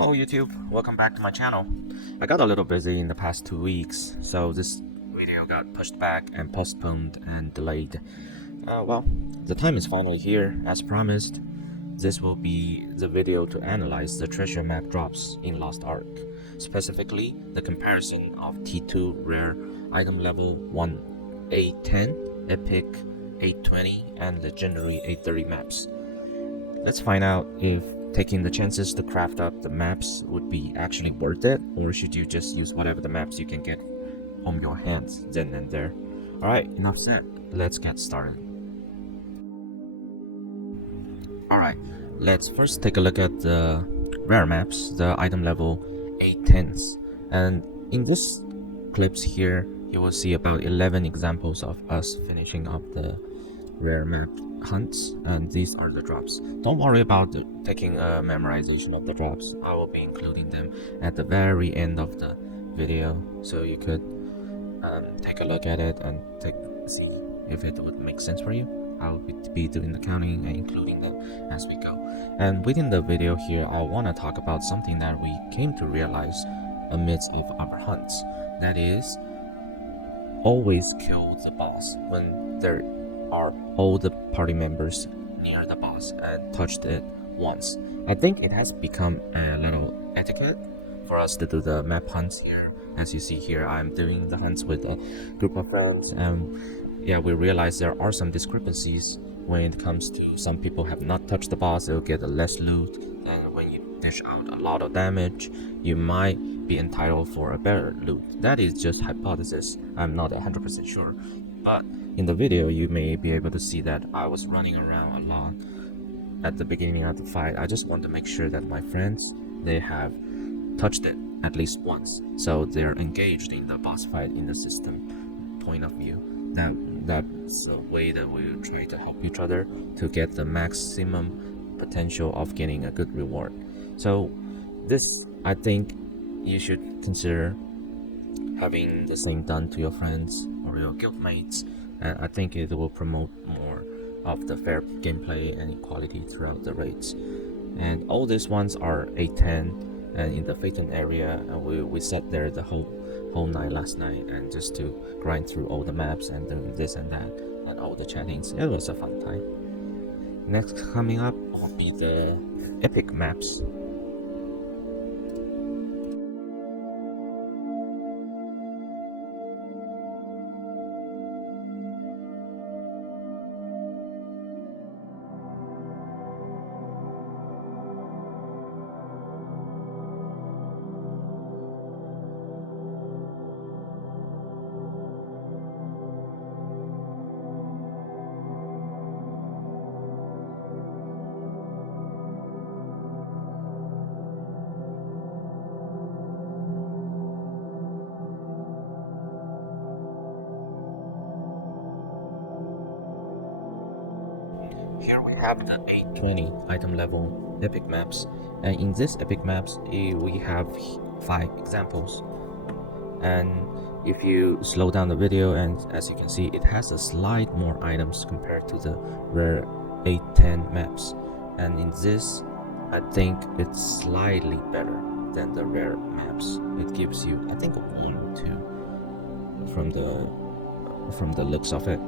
Hello YouTube, welcome back to my channel. I got a little busy in the past 2 weeks, so this video got pushed back and postponed and delayed. Well, the time is finally here, as promised. This will be the video to analyze the treasure map drops in Lost Ark, specifically the comparison of T2 rare item level 1 810, epic 820, and legendary 830 maps. Let's find out if taking the chances to craft up the maps would be actually worth it, or should you just use whatever the maps you can get on your hands then and there. Alright, enough said, let's get started. Alright, let's first take a look at the rare maps, the item level 810s. And in this clips here, you will see about 11 examples of us finishing up the rare map hunts, and these are the drops. Don't worry about taking a memorization of the drops. I will be including them at the very end of the video, so you could take a look at it and see if it would make sense for you. I'll be doing the counting and including them as we go. And within the video here, I want to talk about something that we came to realize amidst our hunts. That is, always kill the boss when there are all the party members near the boss and touched it once. I think it has become a little etiquette for us to do the map hunts here. As you see here, I'm doing the hunts with a group of friends, and yeah, we realize there are some discrepancies when it comes to some people have not touched the boss, they'll get a less loot, and when you dish out a lot of damage, you might be entitled for a better loot. That is just hypothesis, I'm not 100% sure, but in the video you may be able to see that I was running around a lot at the beginning of the fight. I just want to make sure that my friends, they have touched it at least once, so they're engaged in the boss fight in the system point of view. That's a way that we try to help each other to get the maximum potential of getting a good reward. So this, I think you should consider having the same done to your friends or your guildmates, and I think it will promote more of the fair gameplay and equality throughout the raids. And all these ones are 810 and in the Phaeton area, and we sat there the whole night last night and just to grind through all the maps and do this and that and all the chattings. It was a fun time. Next coming up will be the epic maps. Here we have the 820 item level epic maps, and in this epic maps we have 5 examples. And if you slow down the video, and as you can see, it has a slight more items compared to the rare 810 maps, and in this I think it's slightly better than the rare maps. It gives you, I think, a 1 or 2 from the looks of it.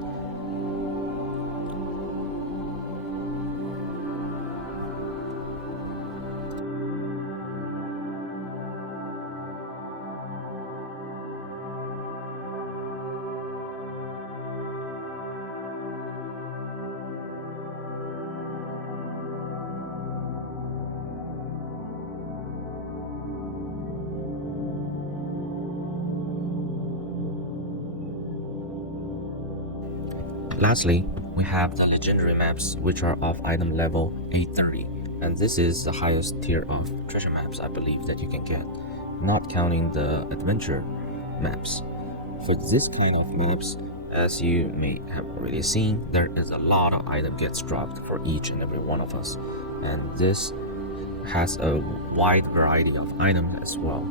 Lastly, we have the legendary maps, which are of item level 830, and this is the highest tier of treasure maps I believe that you can get, not counting the adventure maps. For this kind of maps, as you may have already seen, there is a lot of item gets dropped for each and every one of us, and this has a wide variety of items as well.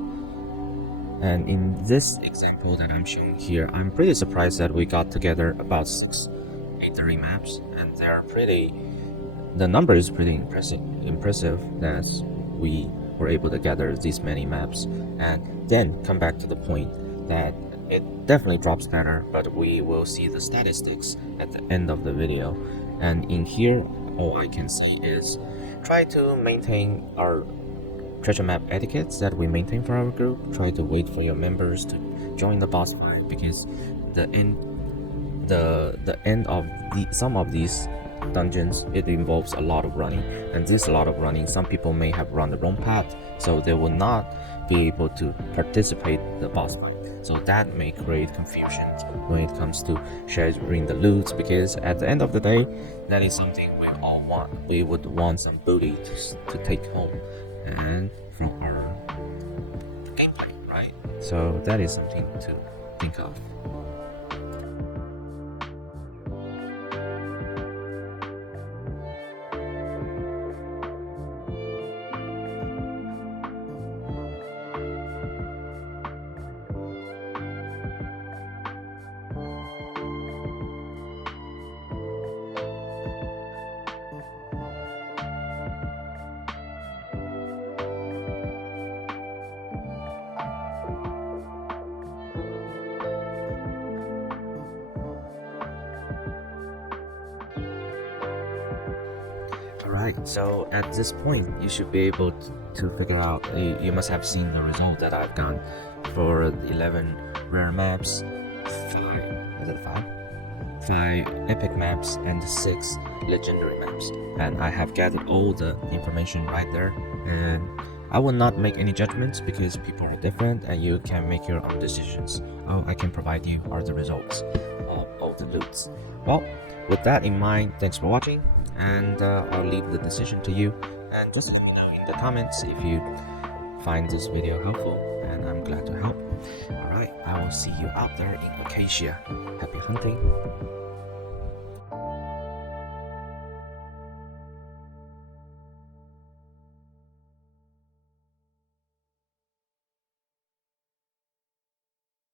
And in this example that I'm showing here, I'm pretty surprised that we got together about 6 830 maps, and the number is pretty impressive that we were able to gather these many maps, and then come back to the point that it definitely drops better, but we will see the statistics at the end of the video. And in here, all I can say is try to maintain our treasure map etiquettes that we maintain for our group. Try to wait for your members to join the boss fight, because the end of some of these dungeons, it involves a lot of running, and this a lot of running, some people may have run the wrong path, so they will not be able to participate in the boss fight. So that may create confusion when it comes to sharing the loot, because at the end of the day, that is something we all want. We would want some booty to take home and from our gameplay, right? So that is something to think of. Alright, so at this point, you should be able to figure out, you must have seen the result that I've done for 11 rare maps, 5 epic maps, and 6 legendary maps. And I have gathered all the information right there, and I will not make any judgments because people are different and you can make your own decisions. All I can provide you are the results of all the loots. Well, with that in mind, thanks for watching, and I'll leave the decision to you. And just let me know in the comments if you find this video helpful, and I'm glad to help. Alright, I will see you out there in Acacia. Happy hunting!